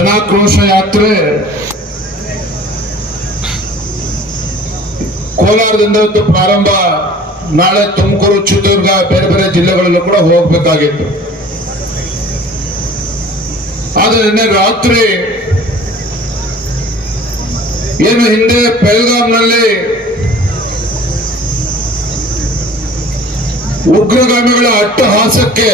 ಜನಾಕ್ರೋಶ ಯಾತ್ರೆ ಕೋಲಾರದಿಂದ ಇವತ್ತು ಪ್ರಾರಂಭ ನಾಳೆ ತುಮಕೂರು, ಚಿತ್ರದುರ್ಗ, ಬೇರೆ ಬೇರೆ ಜಿಲ್ಲೆಗಳಲ್ಲೂ ಕೂಡ ಹೋಗ್ಬೇಕಾಗಿತ್ತು. ಆದ್ರೆ ನಿನ್ನೆ ರಾತ್ರಿ ಏನು ಹಿಂದೆ ಪೆಲ್ಗಾಮ್ನಲ್ಲಿ ಉಗ್ರಗಾಮಿಗಳ ಅಟ್ಟಹಾಸಕ್ಕೆ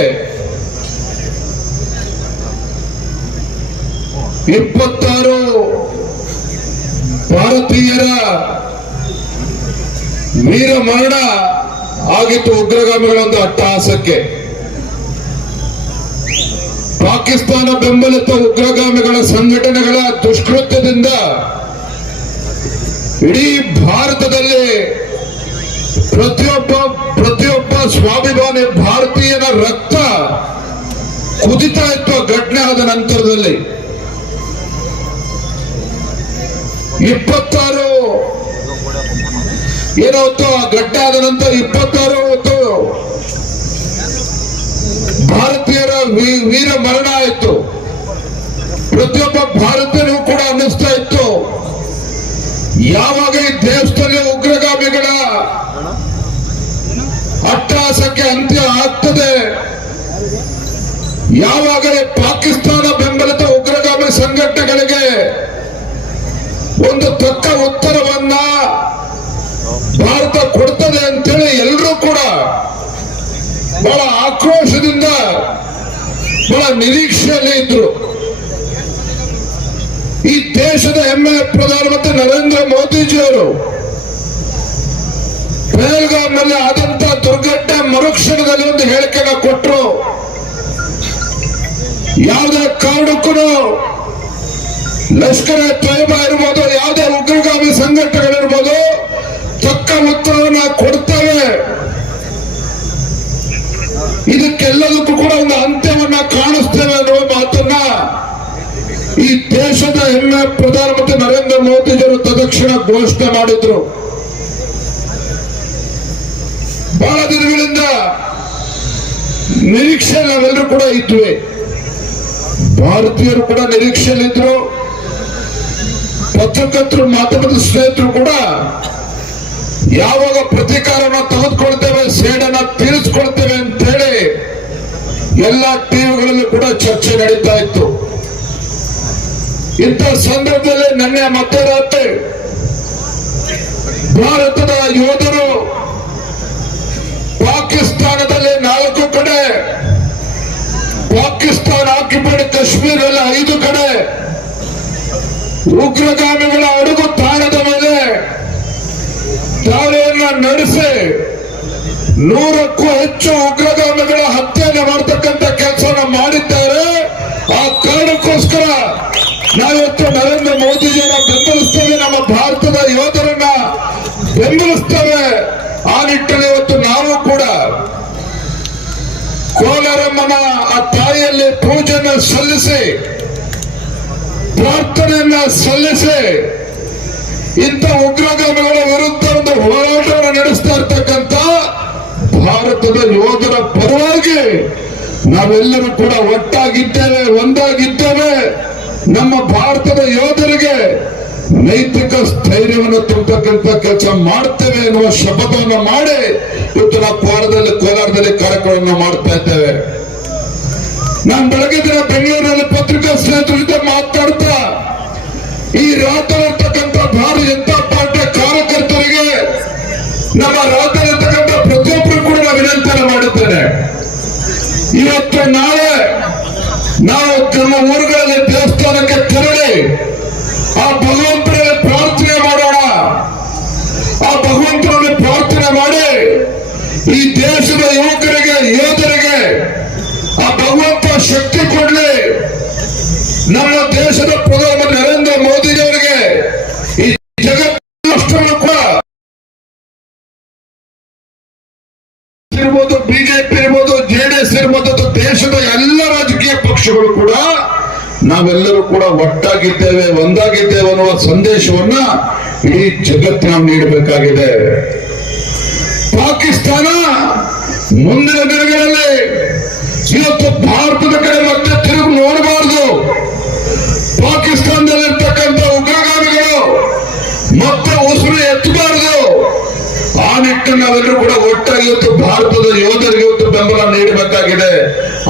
ಇಪ್ಪತ್ತಾರು ಭಾರತೀಯರ ವೀರ ಮರಣ ಆಗಿತ್ತು ಉಗ್ರಗಾಮಿಗಳ ಒಂದು ಅಟ್ಟಹಾಸಕ್ಕೆ. ಪಾಕಿಸ್ತಾನ ಬೆಂಬಲಿತ ಉಗ್ರಗಾಮಿಗಳ ಸಂಘಟನೆಗಳ ದುಷ್ಕೃತ್ಯದಿಂದ ಇಡೀ ಭಾರತದಲ್ಲಿ ಪ್ರತಿಯೊಬ್ಬ ಪ್ರತಿಯೊಬ್ಬ ಸ್ವಾಭಿಮಾನಿ ಭಾರತೀಯನ ರಕ್ತ ಕುದಿತಾ ಇತ್ತು ಘಟನೆ ಆದ ನಂತರದಲ್ಲಿ. ಇಪ್ಪತ್ತಾರು. ಏನೋ ಆ ಘಟನೆ ಆದ ನಂತರ ಇಪ್ಪತ್ತಾರು ಹೊತ್ತು ಭಾರತೀಯರ ವೀರ ಮರಣ ಆಯಿತು. ಪ್ರತಿಯೊಬ್ಬ ಭಾರತೀಯರಿಗೂ ಕೂಡ ಅನ್ನಿಸ್ತಾ ಇತ್ತು. ಯಾವಾಗ ಈ ದೇವಸ್ಥಾನ ಉಗ್ರಗಾಮಿಗಳ ಅಟ್ಟಹಾಸಕ್ಕೆ ಅಂತ್ಯ ಆಗ್ತದೆ? ಯಾವಾಗ ಈ ಪಾಕಿಸ್ತಾನ ಬೆಂಬಲಿತ ಉಗ್ರಗಾಮಿ ಸಂಘಟನೆಗಳಿಗೆ ಒಂದು ತಕ್ಕ ಉತ್ತರವನ್ನ ಭಾರತ ಕೊಡ್ತದೆ ಅಂತೇಳಿ ಎಲ್ಲರೂ ಕೂಡ ಬಹಳ ಆಕ್ರೋಶದಿಂದ ಬಹಳ ನಿರೀಕ್ಷೆಯಲ್ಲಿ ಇದ್ರು. ಈ ದೇಶದ ಹೆಮ್ಮೆಯ ಪ್ರಧಾನಮಂತ್ರಿ ನರೇಂದ್ರ ಮೋದಿಜಿಯವರು ಪಹಲ್ಗಾಮ್ನಲ್ಲಿ ಆದಂತ ದುರ್ಘಟನೆ ಮರುಕ್ಷಣದಲ್ಲಿ ಒಂದು ಹೇಳಿಕೆನ ಕೊಟ್ಟರು ಯಾವುದೇ ಕಾರಣಕ್ಕೂ ಲಷ್ಕರ ತೊಯ್ಬಾ ಇರ್ಬೋದು ಉಗ್ರಗಾಮಿ ಸಂಘಟನೆಗಳಿರ್ಬೋದು ತಕ್ಕ ಉತ್ತರವನ್ನ ಕೊಡ್ತೇವೆ. ಇದಕ್ಕೆಲ್ಲದಕ್ಕೂ ಕೂಡ ಒಂದು ಅಂತ್ಯವನ್ನ ಕಾಣಿಸ್ತೇವೆ ಅನ್ನುವ ಮಾತನ್ನ ಈ ದೇಶದ ಹೆಮ್ಮೆ ಪ್ರಧಾನಮಂತ್ರಿ ನರೇಂದ್ರ ಮೋದಿಜಿಯವರು ತದಕ್ಷಣ ಘೋಷಣೆ ಮಾಡಿದ್ರು. ಬಹಳ ದಿನಗಳಿಂದ ನಿರೀಕ್ಷೆ ನಾವೆಲ್ಲರೂ ಕೂಡ ಇದ್ವಿ. ಭಾರತೀಯರು ಕೂಡ ನಿರೀಕ್ಷೆಯಲ್ಲಿದ್ರು. ಪತ್ರಕರ್ತರು ಮಾತಾಡಿದ ಸ್ನೇಹಿತರು ಕೂಡ ಯಾವಾಗ ಪ್ರತೀಕಾರನ ತೆಗೆದುಕೊಳ್ತೇವೆ, ಸೇಡನ್ನ ತೀರಿಸ್ಕೊಳ್ತೇವೆ ಅಂತ ಹೇಳಿ ಎಲ್ಲ ಟಿವಿಗಳಲ್ಲಿ ಕೂಡ ಚರ್ಚೆ ನಡೀತಾ ಇತ್ತು. ಇಂಥ ಸಂದರ್ಭದಲ್ಲಿ ನಿನ್ನೆ ಮಧ್ಯರಾತ್ರಿ ಭಾರತದ ಯೋಧರು ಪಾಕಿಸ್ತಾನದಲ್ಲಿ ನಾಲ್ಕು ಕಡೆ, ಪಾಕಿಸ್ತಾನ, ಆಕ್ಯುಪೈಡ್, ಕಾಶ್ಮೀರದಲ್ಲಿ ಐದು ಕಡೆ ಉಗ್ರಗಾಮಿಗಳ ಅಡುಗು ತಾಣದ ಮೇಲೆ ದಾಳಿಯನ್ನ ನಡೆಸಿ ನೂರಕ್ಕೂ ಹೆಚ್ಚು ಉಗ್ರಗಾಮಿಗಳ ಹತ್ಯೆಯನ್ನು ಮಾಡತಕ್ಕಂತ ಕೆಲಸವನ್ನು ಮಾಡಿದ್ದಾರೆ. ಆ ಕಾರಣಕ್ಕೋಸ್ಕರ ನಾವಿವತ್ತು ನರೇಂದ್ರ ಮೋದಿಜಿಯನ್ನ ಬೆಂಬಲಿಸ್ತೇವೆ. ನಮ್ಮ ಭಾರತದ ಯೋಧರನ್ನ ಬೆಂಬಲಿಸ್ತೇವೆ. ಆ ನಿಟ್ಟಿನಲ್ಲಿ ಇವತ್ತು ನಾವು ಕೂಡ ಕೋಲಾರಮ್ಮನ ಆ ತಾಯಿಯಲ್ಲಿ ಪೂಜೆಯನ್ನು ಸಲ್ಲಿಸಿ ಪ್ರಾರ್ಥನೆಯನ್ನ ಸಲ್ಲಿಸಿ ಇಂಥ ಉಗ್ರಗಾಮಿಗಳ ವಿರುದ್ಧ ಒಂದು ಹೋರಾಟವನ್ನು ನಡೆಸ್ತಾ ಇರ್ತಕ್ಕಂಥ ಭಾರತದ ಯೋಧರ ಪರವಾಗಿ ನಾವೆಲ್ಲರೂ ಕೂಡ ಒಟ್ಟಾಗಿದ್ದೇವೆ, ಒಂದಾಗಿದ್ದೇವೆ. ನಮ್ಮ ಭಾರತದ ಯೋಧರಿಗೆ ನೈತಿಕ ಸ್ಥೈರ್ಯವನ್ನು ತುಂಬತಕ್ಕಂಥ ಕೆಲಸ ಮಾಡ್ತೇವೆ ಎನ್ನುವ ಶಪಥವನ್ನು ಮಾಡಿ ಇವತ್ತು ನಾವು ಕೋಲಾರದಲ್ಲಿ ಕೋಲಾರದಲ್ಲಿ ಕಾರ್ಯಕ್ರಮವನ್ನು ಮಾಡ್ತಾ ಇದ್ದೇವೆ. ನಾನು ಬೆಳಗ್ಗೆ ದಿನ ಪತ್ರಿಕಾ ಸ್ನೇಹಿತರ ಜೊತೆ ಮಾತನಾಡ್ತಾ ಈ ರಾಜ್ಯದಲ್ಲಿರ್ತಕ್ಕಂಥ ಭಾರತೀಯ ಜನತಾ ಪಾರ್ಟಿಯ ಕಾರ್ಯಕರ್ತರಿಗೆ ನಮ್ಮ ರಾಜ್ಯದಲ್ಲಿರ್ತಕ್ಕಂಥ ಪ್ರತಿಯೊಬ್ಬರು ಕೂಡ ನಾನು ವಿನಂತಿಯನ್ನು ಮಾಡುತ್ತೇನೆ. ಇವತ್ತು ನಾಳೆ ನಾವು ನಮ್ಮ ಊರುಗಳಲ್ಲಿ ದೇವಸ್ಥಾನಕ್ಕೆ ತೆರಳಿ ಆ ಭಗವಂತನಲ್ಲಿ ಶಕ್ತಿ ಕೊಡ್ಲಿ. ನಮ್ಮ ದೇಶದ ಪ್ರಧಾನಮಂತ್ರಿ ನರೇಂದ್ರ ಮೋದಿಜಿಯವರಿಗೆ ಈ ಜಗತ್ತು ಕೂಡ. ಇರ್ಬೋದು, ಬಿಜೆಪಿ ಇರ್ಬೋದು ಜೆಡಿಎಸ್ ಇರ್ಬೋದು ದೇಶದ ಎಲ್ಲ ರಾಜಕೀಯ ಪಕ್ಷಗಳು ಕೂಡ ನಾವೆಲ್ಲರೂ ಕೂಡ ಒಟ್ಟಾಗಿದ್ದೇವೆ, ಒಂದಾಗಿದ್ದೇವೆ ಅನ್ನುವ ಸಂದೇಶವನ್ನ ಇಡೀ ಜಗತ್ತಿನ ನೀಡಬೇಕಾಗಿದೆ. ಪಾಕಿಸ್ತಾನ ಮುಂದಿನ ದಿನಗಳಲ್ಲಿ ಇವತ್ತು ಭಾರತದ ಕಡೆ ಮತ್ತೆ ತಿರುಗಿ ನೋಡಬಾರದು. ಪಾಕಿಸ್ತಾನದಲ್ಲಿರ್ತಕ್ಕಂಥ ಉಗ್ರಗಾಮಿಗಳು ಮತ್ತೆ ಉಸಿರು ಎತ್ತಬಾರದು. ಆ ನಿಟ್ಟಿನಲ್ಲಿ ನಾವೆಲ್ಲರೂ ಕೂಡ ಒಟ್ಟಾಗಿ ಇವತ್ತು ಭಾರತದ ಯೋಧರಿಗೆ ಇವತ್ತು ಬೆಂಬಲ ನೀಡಬೇಕಾಗಿದೆ.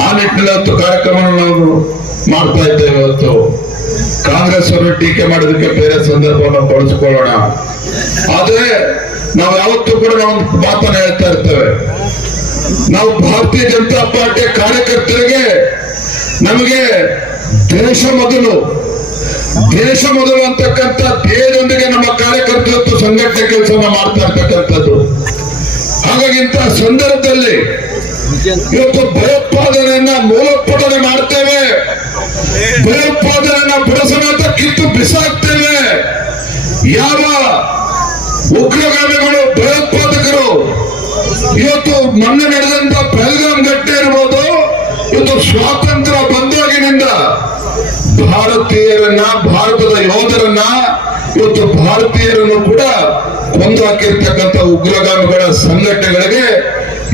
ಆ ನಿಟ್ಟಿನಲ್ಲಿ ಅಂತ ಕಾರ್ಯಕ್ರಮವನ್ನು ನಾವು ಮಾಡ್ತಾ ಇದ್ದೇವೆ ಇವತ್ತು. ಕಾಂಗ್ರೆಸ್ ಅವರು ಟೀಕೆ ಮಾಡೋದಕ್ಕೆ ಬೇರೆ ಸಂದರ್ಭವನ್ನು ಬಳಸಿಕೊಳ್ಳೋಣ ಆದರೆ ನಾವು ಯಾವತ್ತೂ ಕೂಡ ನಾವು ಮಾತನ್ನ ಹೇಳ್ತಾ ಇರ್ತೇವೆ. ನಾವು ಭಾರತೀಯ ಜನತಾ ಪಾರ್ಟಿಯ ಕಾರ್ಯಕರ್ತರಿಗೆ ನಮಗೆ ದೇಶ ಮೊದಲು ದೇಶ ಮೊದಲು ಅಂತಕ್ಕಂಥ ಧ್ಯೇಯದೊಂದಿಗೆ ನಮ್ಮ ಕಾರ್ಯಕರ್ತರತ್ತು ಸಂಘಟನೆ ಕೆಲಸವನ್ನ ಮಾಡ್ತಾ ಇರ್ತಕ್ಕಂಥದ್ದು. ಹಾಗಾಗಿ ಇಂತಹ ಸಂದರ್ಭದಲ್ಲಿ ಇವತ್ತು ಭಯೋತ್ಪಾದನೆಯನ್ನ ಮೂಲೋತ್ಪಾದನೆ ಮಾಡ್ತೇವೆ. ಭಯೋತ್ಪಾದನೆಯನ್ನ ಬಿಡಸಮೇತ ಕಿತ್ತು ಬಿಸಾಕ್ತೇವೆ. ಯಾವ ಉಗ್ರಗಾಮಿಗಳು, ಭಯೋತ್ಪಾದಕರು ಇವತ್ತು ಮೊನ್ನೆ ನಡೆದಂತ ಪಹಲ್ಗಾಮ್ ಘಟನೆ ಇರ್ಬೋದು, ಇವತ್ತು ಸ್ವಾತಂತ್ರ್ಯ ಬಂದಾಗಿನಿಂದ ಭಾರತೀಯರನ್ನ, ಭಾರತದ ಯೋಧರನ್ನ ಇವತ್ತು ಭಾರತೀಯರನ್ನು ಕೂಡ ಕೊಂದು ಹಾಕಿರ್ತಕ್ಕಂಥ ಉಗ್ರಗಾಮಿಗಳ ಸಂಘಟನೆಗಳಿಗೆ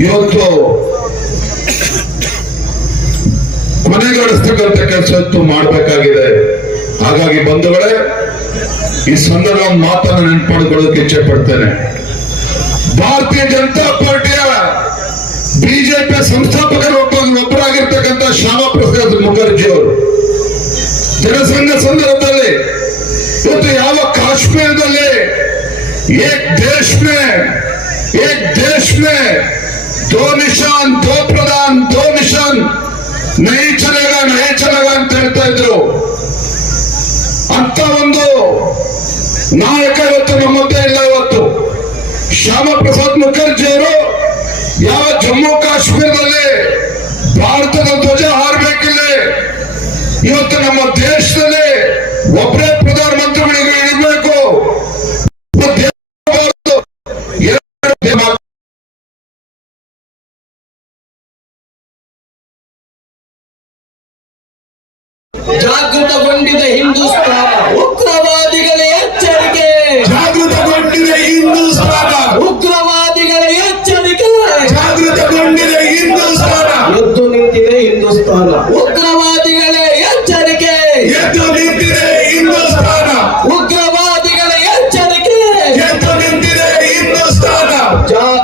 ಇವತ್ತು ಕೊನೆಗಾಣಿಸ್ತಕ್ಕಂಥ ಕೆಲಸ ಇವತ್ತು ಮಾಡಬೇಕಾಗಿದೆ. ಹಾಗಾಗಿ ಬಂಧುಗಳೇ, ಈ ಸಂದರ್ಭ ಮಾತನ್ನು ನೆನಪು ಇಚ್ಛೆ ಪಡ್ತೇನೆ. ಭಾರತೀಯ ಜನತಾ ಪಾರ್ಟಿಯ ಬಿಜೆಪಿ ಸಂಸ್ಥಾಪಕರು ಒಬ್ಬ ಒಬ್ಬರಾಗಿರ್ತಕ್ಕಂಥ ಶ್ಯಾಮಾ ಪ್ರಸಾದ್ ಮುಖರ್ಜಿ ಅವರು. ಜನಸಂಘ ಸಂದರ್ಭದಲ್ಲಿ ಇವತ್ತು ಯಾವ ಕಾಶ್ಮೀರದಲ್ಲಿ ಏಕ್ ದೇಶ್ ಮೇ, ಏಕ್ ದೇಶ್ ಮೇ, ದೋ ನಿಶಾನ್, ದೋ ಪ್ರಧಾನ್, ದೋ ನಿಶಾನ್ ನೈ ಚಲೇಗ ನೈ ಚಲೇಗ ಅಂತ ಹೇಳ್ತಾ ಇದ್ರು. ಅಂತ ಒಂದು ನಾಯಕ ಇವತ್ತು ನಮ್ಮ ಮಧ್ಯೆ ಇಲ್ಲ ಶ್ಯಾಮ ಪ್ರಸಾದ್ ಮುಖರ್ಜಿ ಅವರು ಯಾವ ಜಮ್ಮು ಕಾಶ್ಮೀರದಲ್ಲಿ ಭಾರತದ ಧ್ವಜ ಹಾರಬೇಕಿಲ್ಲ. ಇವತ್ತು ನಮ್ಮ ದೇಶದಲ್ಲಿ ಒಬ್ಬರೇ ಪ್ರಧಾನಮಂತ್ರಿಗಳಿಗೆ